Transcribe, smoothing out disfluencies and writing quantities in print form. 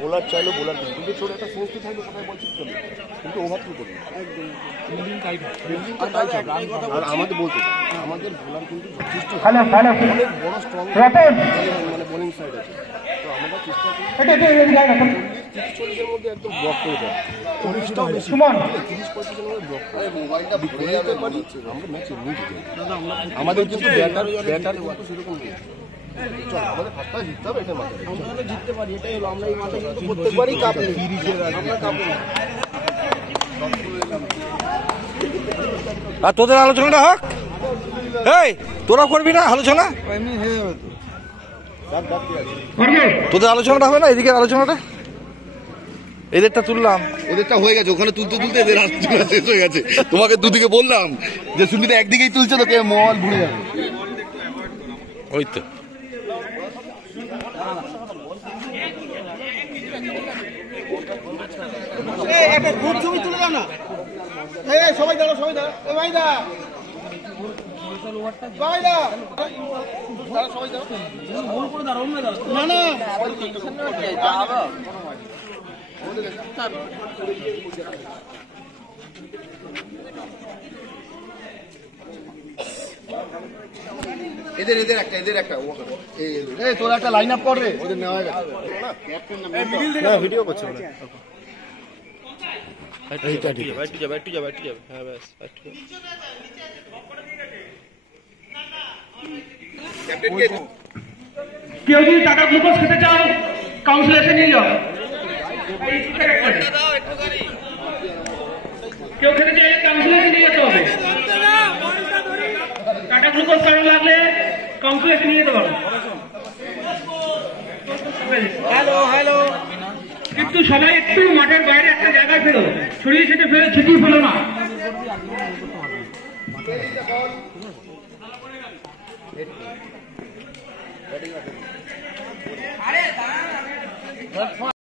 bowler চাইলো bowler কিন্তু ছোট একটা সংস্থা থাকবে কোথায় বল ঠিক করবে কিন্তু ওভারথ্রো করবে আর আমাদের বলতে আমাদের বোলার কিন্তু যথেষ্ট অনেক বড় স্ট্রং মানে বোলিং সাইড আছে তো আমরা চেষ্টা করি 30-40-এর মধ্যে একদম ব্লক করে দেয় 30-টাও বেশি 30-35-এর মধ্যে ব্লক করে মোবাইলটা ঘুরে যেতে পারি আমরা ম্যাচ এমনি জিতে আমাদের কিন্তু ব্যাটার কিন্তু সেরকম নেই চল আমাদের ফার্স্টটা জিততে হবে এটা মাথায় আমরা জিততে পারি এটাই হলো আমরা এই মাথায় কিন্তু প্রত্যেকবারই কাপ সিরিজের আমরা কাপ আর তোদের আলোচনাটা হোক এই তোরা করবি না আলোচনা এমনি হয়ে যাবে তো তোদের আলোচনাটা হবে না এদিকে আলোচনাটা এদেরটা তুললাম ওদেরটা হয়ে গেছে ওখানে তুলতে তুলতে এদের আলোচনা শেষ হয়ে গেছে তোমাকে দুদিকে বললাম যে সুমিতা একদিকেই তুলছে তো কে মহল ভুলে যাবে ওই তো একটা গ্রুপ ছবি তুলে দাও না এই সবাই দাঁড়াও এই ভাই দা ভাই দা দাঁড়াও সবাই দাঁড়াও ভুল করে দাঁড়াও না না না এদের একটা এই তোর একটা লাইন আপ কর রে ওদের নেওয়া গেছে না ভিডিও করছে ওরা এইটা ঠিক আছে একটু যাবে হ্যাঁ ব্যাস একটু কেউ যদি টাটা গ্লুকোজ খেতে চাও কাউন্সিলে এসে নিয়ে যাও কেউ খেতে চাইলে কাউন্সিলে এসে নিয়ে যেতে হবে টাটা গ্লুকোজ কারণ লাগলে কাউন্সিলে এসে নিয়ে যেতে পারো হ্যালো কিন্তু সবাই একটু মাঠের বাইরে একটা জায়গায় ফেলো ছড়িয়ে ছিটিয়ে ফেলো না